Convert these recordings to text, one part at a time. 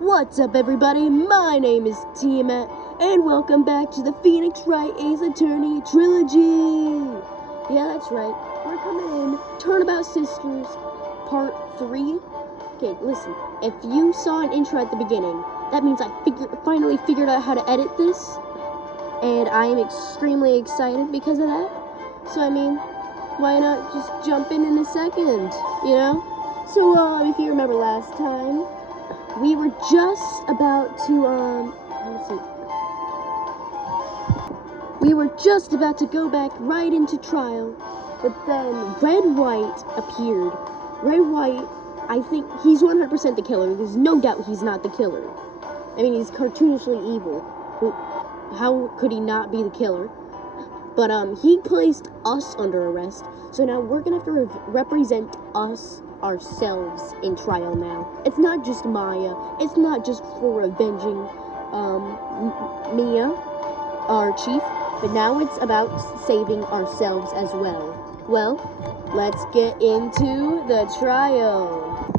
What's up, everybody? My name is Tiamat, and welcome back to the Phoenix Wright Ace Attorney Trilogy! Yeah, that's right. We're coming in Turnabout Sisters, Part 3. Okay, listen. If you saw an intro at the beginning, that means I finally figured out how to edit this, and I am extremely excited because of that. So, I mean, why not just jump in a second, you know? So, if you remember last time, we were just about to, We were just about to go back right into trial, but then Red White appeared. Red White, I think he's 100% the killer. There's no doubt he's not the killer. I mean, he's cartoonishly evil. How could he not be the killer? But, he placed us under arrest, so now we're gonna have to represent us ourselves in trial now. It's not just Maya. It's not just for avenging, Mia, our chief, but now it's about saving ourselves as well. Well, let's get into the trial.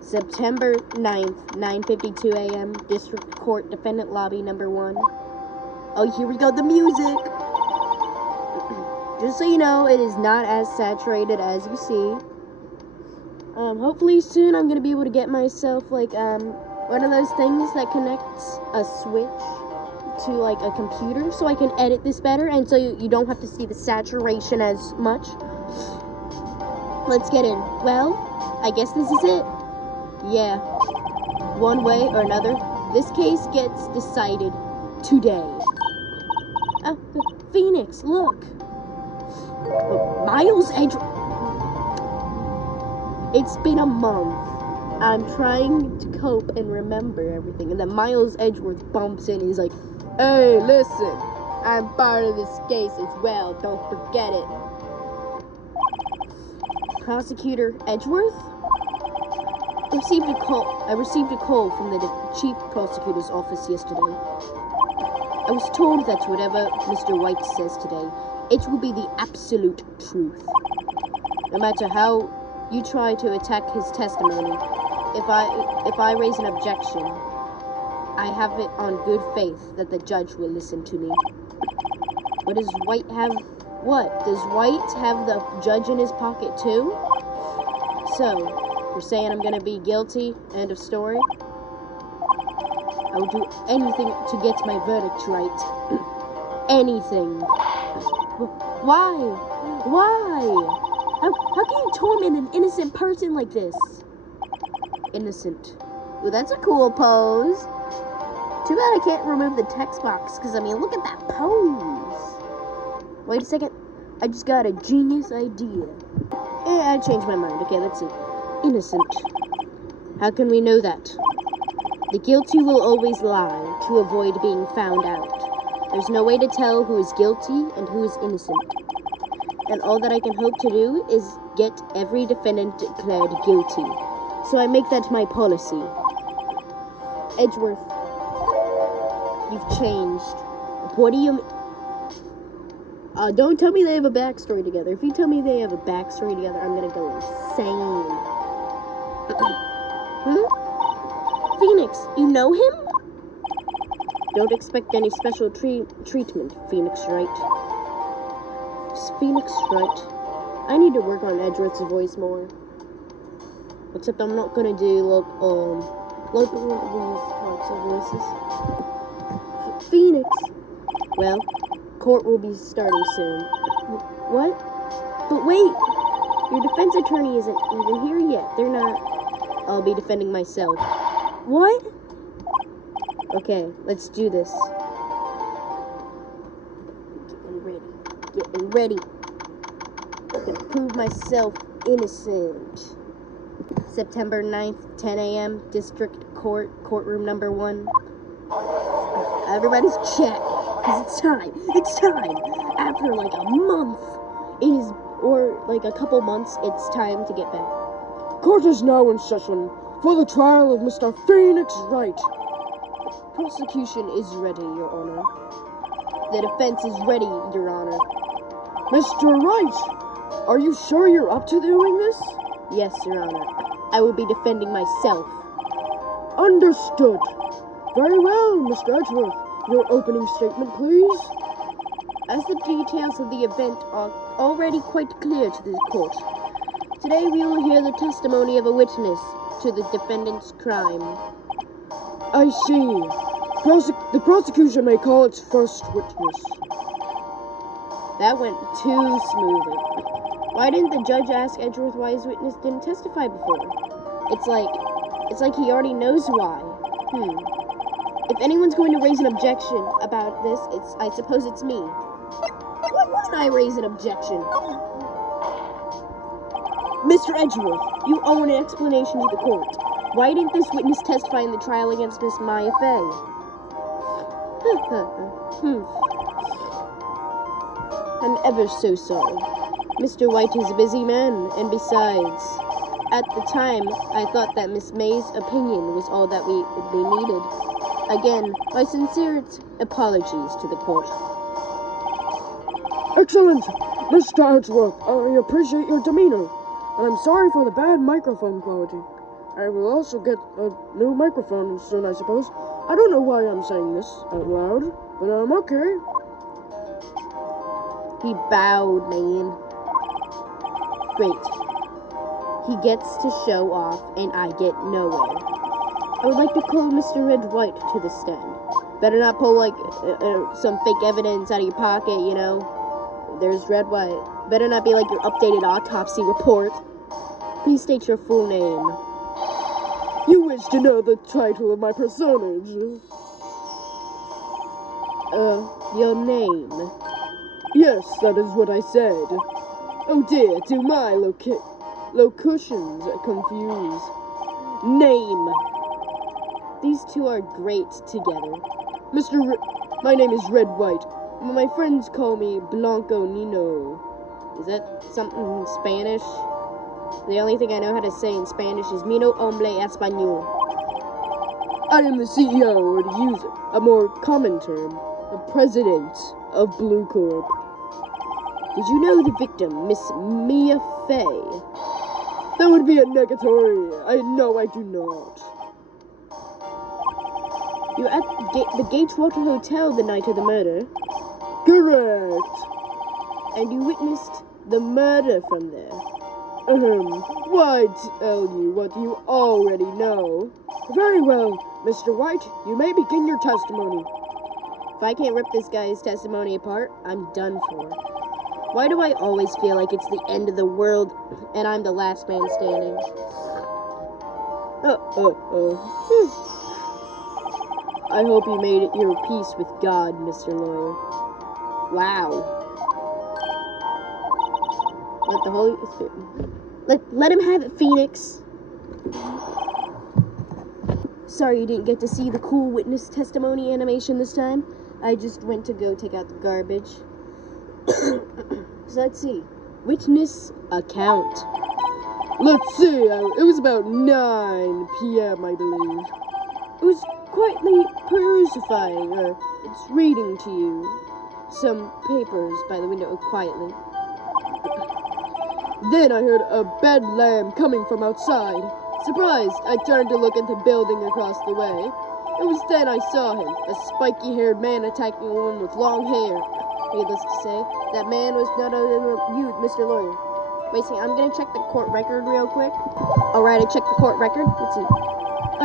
September 9th, 9:52 a.m., District Court, Defendant Lobby, number 1. Oh, here we go, the music! Just so you know, it is not as saturated as you see. Hopefully soon I'm gonna be able to get myself, like, one of those things that connects a switch to, like, a computer, so I can edit this better, and so you don't have to see the saturation as much. Let's get in. Well, I guess this is it. Yeah. One way or another, this case gets decided today. Phoenix, look. Miles Edgeworth. It's been a month. I'm trying to cope and remember everything, and then Miles Edgeworth bumps in and he's like, "Hey, listen, I'm part of this case as well, don't forget it." Prosecutor Edgeworth? I received a call from the chief prosecutor's office yesterday. I was told that whatever Mr. White says today, it will be the absolute truth. No matter how you try to attack his testimony, if I raise an objection, I have it on good faith that the judge will listen to me. What does White have? What? Does White have the judge in his pocket too? So, you're saying I'm gonna be guilty? End of story? I will do anything to get my verdict right. Anything. Why? Why? How can you torment an innocent person like this? Innocent. Ooh, that's a cool pose. Too bad I can't remove the text box, because, I mean, look at that pose. Wait a second. I just got a genius idea. I changed my mind. Okay, let's see. Innocent. How can we know that? The guilty will always lie to avoid being found out. There's no way to tell who is guilty and who is innocent. And all that I can hope to do is get every defendant declared guilty. So I make that my policy. Edgeworth, you've changed. What do you... don't tell me they have a backstory together. If you tell me they have a backstory together, I'm gonna go insane. Phoenix, you know him? Don't expect any special treatment, Phoenix Wright. Phoenix Wright. I need to work on Edgeworth's voice more. Except I'm not gonna do, like these types of voices. Phoenix. Well, court will be starting soon. What? But wait! Your defense attorney isn't even here yet. They're not... I'll be defending myself. What? Okay, let's do this. Getting ready. I'm gonna prove myself innocent. September 9th, 10 a.m., District Court, courtroom number 1. Everybody's check, because it's time. It's time. After like a month, or like a couple months, it's time to get back. Court is now in session for the trial of Mr. Phoenix Wright. Prosecution is ready, Your Honor. The defense is ready, Your Honor. Mr. Wright, are you sure you're up to doing this? Yes, Your Honor. I will be defending myself. Understood. Very well, Mr. Edgeworth. Your opening statement, please. As the details of the event are already quite clear to the court, today we will hear the testimony of a witness to the defendant's crime. I see. The prosecution may call its first witness. That went too smoothly. Why didn't the judge ask Edgeworth why his witness didn't testify before? It's like he already knows why. If anyone's going to raise an objection about this, I suppose it's me. Why wouldn't I raise an objection? Mr. Edgeworth, you owe an explanation to the court. Why didn't this witness testify in the trial against Miss Maya Fey? I'm ever so sorry. Mr. White is a busy man, and besides, at the time, I thought that Miss May's opinion was all that they needed. Again, my sincere apologies to the court. Excellent, Mr. Edgeworth. I appreciate your demeanor, and I'm sorry for the bad microphone quality. I will also get a new microphone soon, I suppose. I don't know why I'm saying this out loud, but I'm okay. He bowed, man. Great. He gets to show off, and I get nowhere. I would like to call Mr. Red White to the stand. Better not pull, like, some fake evidence out of your pocket, you know? There's Red White. Better not be like your updated autopsy report. Please state your full name. You wish to know the title of my personage? Your name. Yes, that is what I said. Oh dear, do my locutions confuse? Name. These two are great together. My name is Red White. My friends call me Blanco Nino. Is that something in Spanish? The only thing I know how to say in Spanish is Mi no hombre español. I am the CEO, or to use a more common term, the president of Blue Corp. Did you know the victim, Miss Mia Fey? That would be a negatory. No, I do not. You were at the Gateswater Hotel the night of the murder? Correct. And you witnessed the murder from there? Why tell you what you already know? Very well, Mr. White, you may begin your testimony. If I can't rip this guy's testimony apart, I'm done for. Why do I always feel like it's the end of the world and I'm the last man standing? I hope you made it your peace with God, Mr. Lawyer. Wow. Let the Holy Spirit... Let him have it, Phoenix. Sorry you didn't get to see the cool witness testimony animation this time. I just went to go take out the garbage. So let's see. Witness account. Let's see. It was about 9 p.m., I believe. It was quietly perusifying, it's reading to you some papers by the window quietly. Then I heard a bedlam coming from outside. Surprised, I turned to look at the building across the way. It was then I saw him, a spiky-haired man attacking a woman with long hair. Needless to say, that man was none other than you, Mr. Lawyer. Wait a second, I'm gonna check the court record real quick. Alright, I checked the court record. Let's see.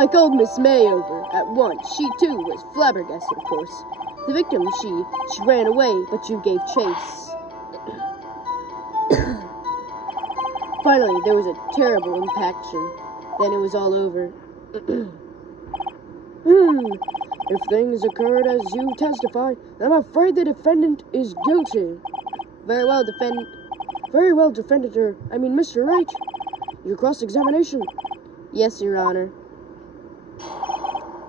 I called Miss May over at once. She, too, was flabbergasted, of course. The victim, she ran away, but you gave chase. Finally, there was a terrible impaction. Then it was all over. If things occurred as you testify, I'm afraid the defendant is guilty. Very well, defendant. Mr. Wright. Your cross-examination. Yes, Your Honor.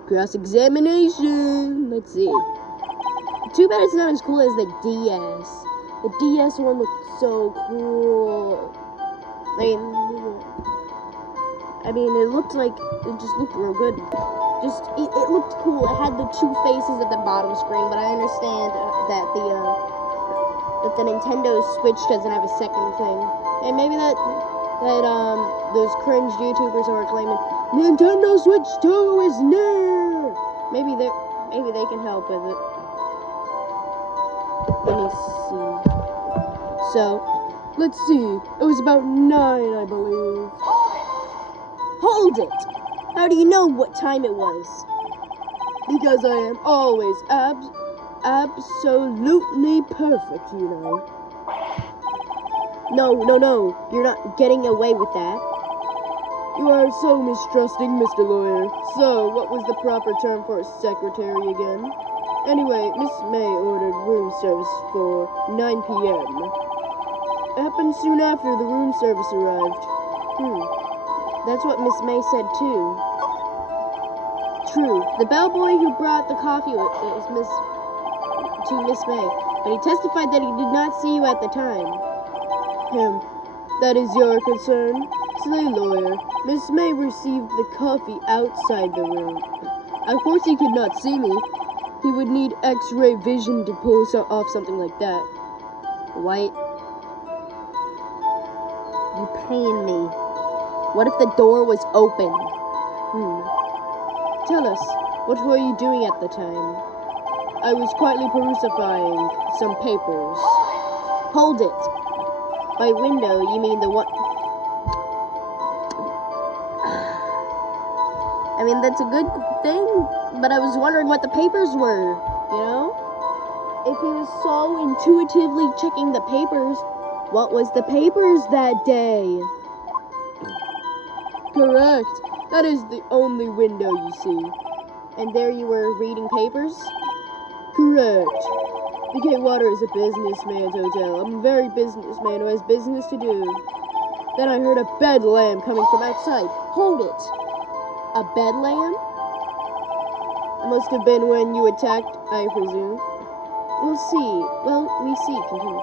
Cross-examination. Let's see. Too bad it's not as cool as the DS. The DS one looked so cool. It looked like, it just looked real good. It looked cool. It had the two faces at the bottom screen, but I understand that the Nintendo Switch doesn't have a second thing. And maybe that that those cringe YouTubers are claiming Nintendo Switch 2 is near! maybe they can help with it. Let me see. So, let's see. It was about 9, I believe. Hold it! How do you know what time it was? Because I am always absolutely perfect, you know. No. You're not getting away with that. You are so mistrusting, Mr. Lawyer. So, what was the proper term for a secretary again? Anyway, Miss May ordered room service for 9 p.m. Happened soon after the room service arrived. That's what Miss May said, too. True. The bellboy who brought the coffee was to Miss May, but he testified that he did not see you at the time. That is your concern? Say, lawyer, Miss May received the coffee outside the room. Of course he could not see me. He would need X-ray vision to pull off something like that. White, you pain me. What if the door was open? Tell us, what were you doing at the time? I was quietly perusifying some papers. Hold it. By window, you mean the one... I mean, that's a good thing, but I was wondering what the papers were, you know? If he was so intuitively checking the papers, what was the papers that day? Correct. That is the only window you see. And there you were reading papers? Correct. BK Water is a businessman's hotel. I'm a very businessman who has business to do. Then I heard a bedlam coming from outside. Hold it. A bedlam? It must have been when you attacked, I presume. We'll see. Well, we see. Continue.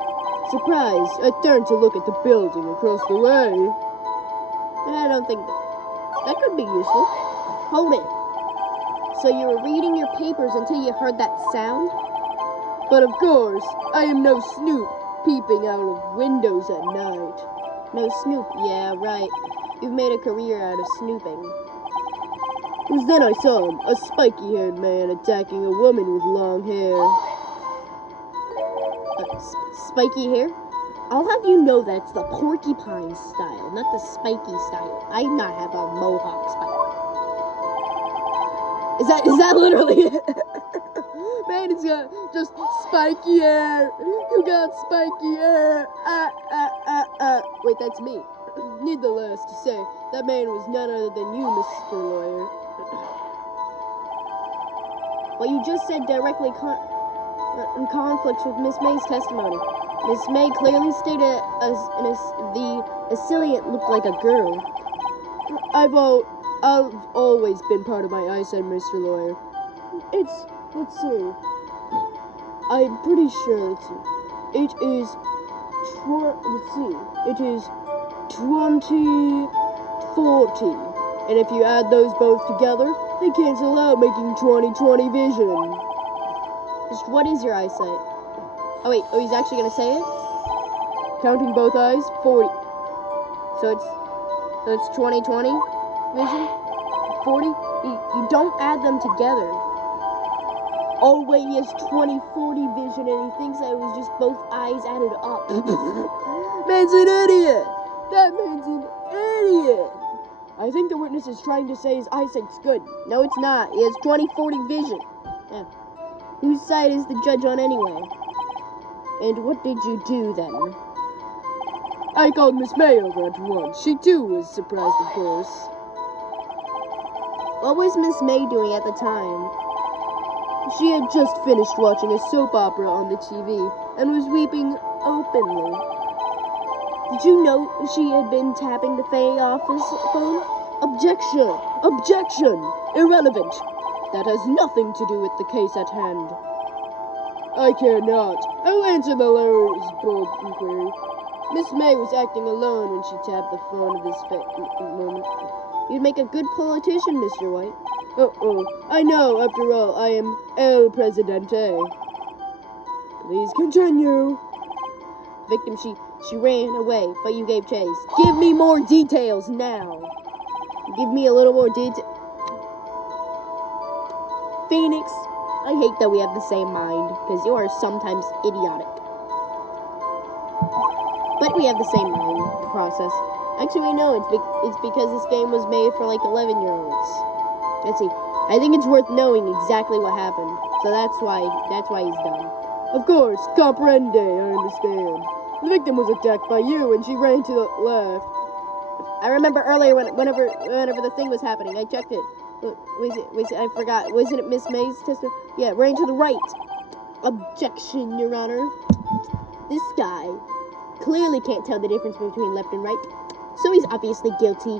Surprised, I turned to look at the building across the way. And I don't think that could be useful. Hold it. So you were reading your papers until you heard that sound? But of course, I am no snoop peeping out of windows at night. No snoop, yeah, right. You've made a career out of snooping. It was then I saw him, a spiky-haired man attacking a woman with long hair. Spiky hair? I'll have you know that's the porcupine style, not the spiky style. I do not have a mohawk spike. Is that literally it? Man, it's got just spiky hair. You got spiky hair. Wait, that's me. Needless to say, that man was none other than you, Mr. Lawyer. What you just said directly in conflict with Miss May's testimony. Miss May clearly stated the assailant looked like a girl. I've always been part of my eyesight, Mr. Lawyer. Let's see. I'm pretty sure, it is 20/40. And if you add those both together, they cancel out, making 20/20 vision. Just what is your eyesight? Oh wait, he's actually gonna say it? Counting both eyes, 40. So it's 20/20 vision? 40? You don't add them together. Oh wait, he has 20/40 vision and he thinks that it was just both eyes added up. Man's an idiot! That man's an idiot! I think the witness is trying to say his eyesight's good. No, it's not. He has 20/40 vision. Yeah. Whose side is the judge on anyway? And what did you do then? I called Miss May over at once. She too was surprised, of course. What was Miss May doing at the time? She had just finished watching a soap opera on the TV and was weeping openly. Did you know she had been tapping the Faye office phone? Objection! Objection! Irrelevant! That has nothing to do with the case at hand. I care not. I will answer the lawyer's bold inquiry. Miss May was acting alone when she tapped the phone at this moment. You'd make a good politician, Mr. White. I know, after all, I am El Presidente. Please continue. Victim, She ran away, but you gave chase. Give me more details now. Give me a little more detail. Phoenix, I hate that we have the same mind, because you are sometimes idiotic. But we have the same mind process. Actually, no, it's because this game was made for like 11-year-olds. Let's see. I think it's worth knowing exactly what happened. So that's why he's dumb. Of course, comprende, I understand. The victim was attacked by you and she ran to the left. I remember earlier whenever the thing was happening, I checked it. Wait, I forgot. Wasn't it Miss May's testimony? Yeah, ran to the right. Objection, Your Honor. This guy clearly can't tell the difference between left and right, so he's obviously guilty.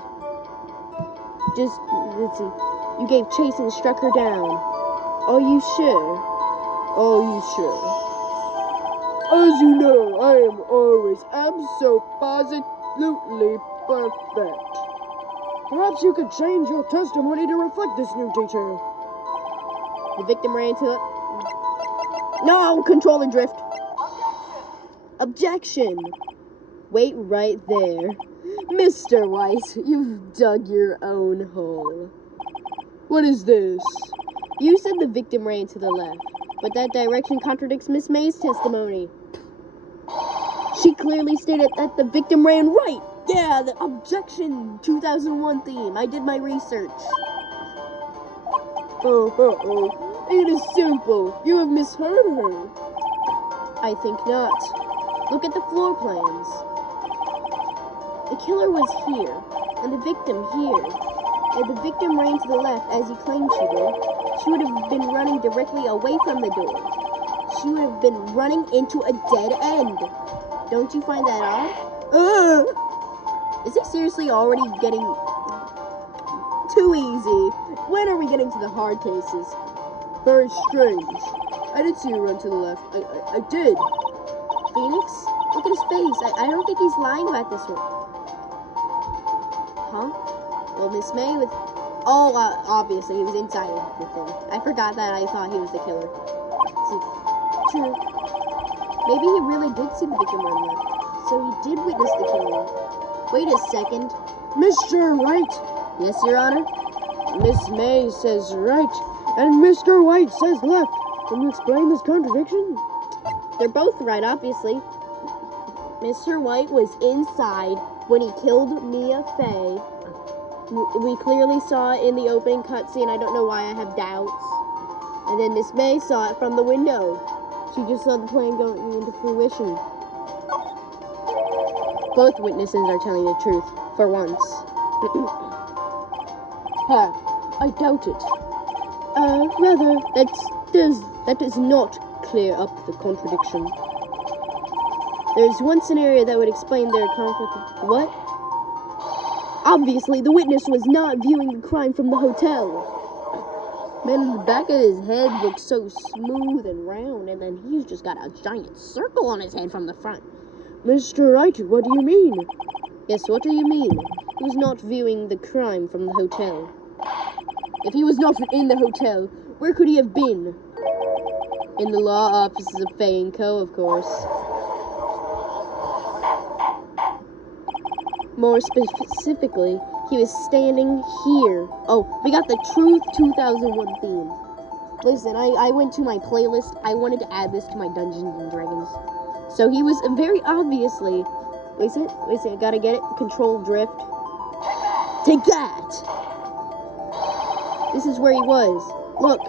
Just, let's see. You gave chase and struck her down. Are you sure? Are you sure? As you know, I am always absolutely perfect. Perhaps you could change your testimony to reflect this new detail. The victim ran to the... No! Controller drift. Objection. Wait right there. Mr. White, you've dug your own hole. What is this? You said the victim ran to the left, but that direction contradicts Miss May's testimony. She clearly stated that the victim ran right. Yeah, the objection 2001 theme. I did my research. Oh. It is simple. You have misheard her. I think not. Look at the floor plans. The killer was here, and the victim here. If the victim ran to the left as he claimed she did, she would have been running directly away from the door. She would have been running into a dead end. Don't you find that odd? Is it seriously already getting too easy? When are we getting to the hard cases? Very strange. I did see you run to the left. I did. Phoenix? Look at his face. I don't think he's lying about this one. Huh? Well, Miss May with... Oh, obviously, he was inside of the thing. I forgot that I thought he was the killer. See, true. Maybe he really did see the victim run there. So he did witness the killing. Wait a second. Mr. Wright. Yes, Your Honor? Miss May says right, and Mr. White says left. Can you explain this contradiction? They're both right, obviously. Mr. White was inside when he killed Mia Fey. We clearly saw it in the opening cutscene. I don't know why I have doubts. And then Miss May saw it from the window. She just saw the plan going into fruition. Both witnesses are telling the truth, for once. I doubt it. Rather, that does not clear up the contradiction. There's one scenario that would explain their conflict. What? Obviously, the witness was not viewing the crime from the hotel. Man, the back of his head looks so smooth and round, and then he's just got a giant circle on his head from the front. Mr. Wright, what do you mean? Yes, what do you mean? He was not viewing the crime from the hotel. If he was not in the hotel, where could he have been? In the law offices of Fey & Co., of course. More specifically, he was standing here. Oh, we got the Truth 2001 theme. Listen, I went to my playlist. I wanted to add this to my Dungeons & Dragons. So he was very obviously... Wait a second, I gotta get it. Control drift. Take that! This is where he was. Look,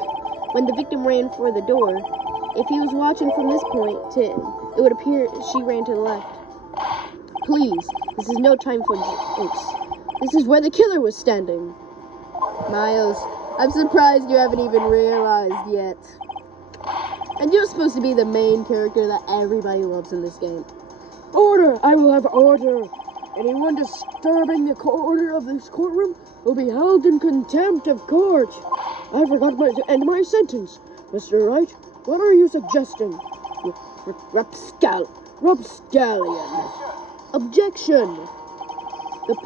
when the victim ran for the door, if he was watching from this point, it would appear she ran to the left. Please, this is no time for jokes. This is where the killer was standing. Miles, I'm surprised you haven't even realized yet. And you're supposed to be the main character that everybody loves in this game. Order! I will have order. Anyone disturbing the order of this courtroom will be held in contempt of court. I forgot to end my sentence. Mr. Wright, what are you suggesting? Rapscallion. Objection! The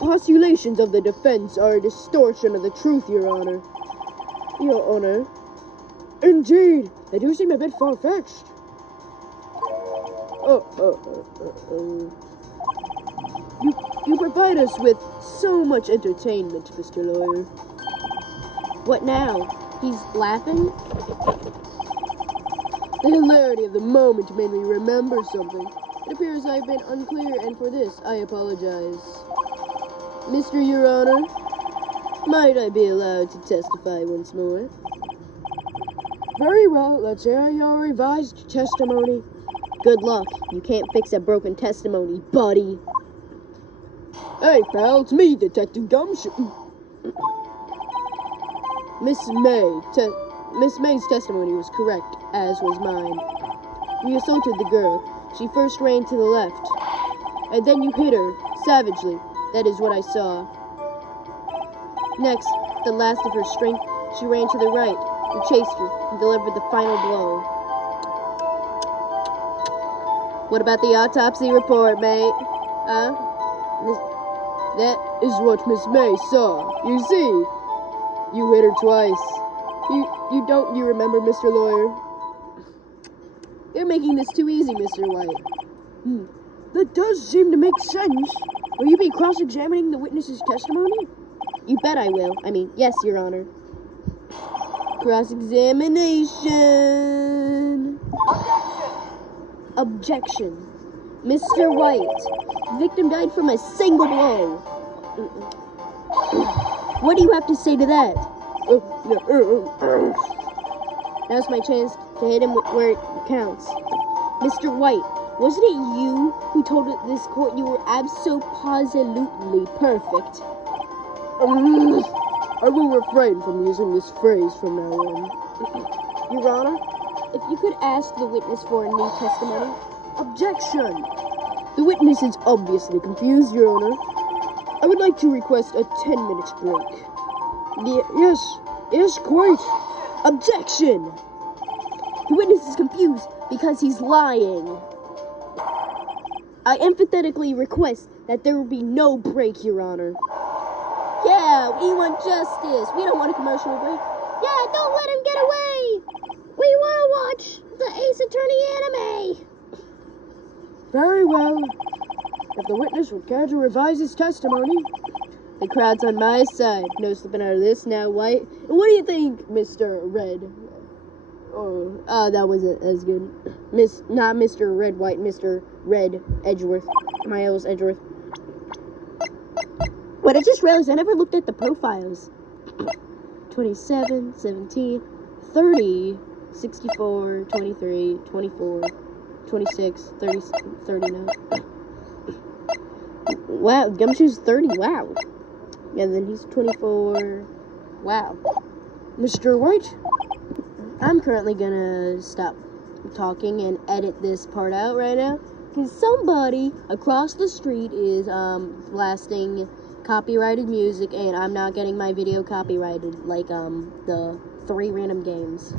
postulations of the defense are a distortion of the truth, Your Honor. Your Honor. Indeed, they do seem a bit far-fetched. You provide us with so much entertainment, Mr. Lawyer. What now? He's laughing? The hilarity of the moment made me remember something. It appears I've been unclear, and for this, I apologize. Mr. Your Honor, might I be allowed to testify once more? Very well, let's hear your revised testimony. Good luck. You can't fix a broken testimony, buddy. Hey, pal, it's me, Detective Gumshoe. Miss May's testimony was correct, as was mine. You assaulted the girl. She first ran to the left, and then you hit her, savagely. That is what I saw. Next, the last of her strength, she ran to the right. You chased her and delivered the final blow. What about the autopsy report, mate? Huh? That is what Miss May saw. You see, you hit her twice. You remember, Mr. Lawyer? You're making this too easy, Mr. White. That does seem to make sense. Will you be cross-examining the witness's testimony? You bet I will. I mean, yes, Your Honor. Cross-examination. Objection. Mr. White, victim died from a single blow. What do you have to say to that? Now's my chance to hit him where it counts. Mr. White, wasn't it you who told this court you were abso-positively perfect? I will refrain from using this phrase from now on. Your Honor, if you could ask the witness for a new testimony. Objection! The witness is obviously confused, Your Honor. I would like to request a 10-minute break. Yes, quite. Objection! The witness is confused because he's lying. I emphatically request that there will be no break, Your Honor. Yeah, we want justice. We don't want a commercial break. Yeah, don't let him get away. We want to watch the Ace Attorney anime. Very well. If the witness would care to revise his testimony. The crowd's on my side. No slipping out of this now, White. What do you think, Mr. Red? Oh, that wasn't as good. Not Mr. Red White, Mr. Red Edgeworth. Miles Edgeworth. What I just realized, I never looked at the profiles. 27, 17, 30, 64, 23, 24, 26, 30, 39. Wow, Gumshoe's 30, wow. Yeah, then he's 24, wow. Mr. White? I'm currently gonna stop talking and edit this part out right now, because somebody across the street is blasting copyrighted music, and I'm not getting my video copyrighted like the 3 random games.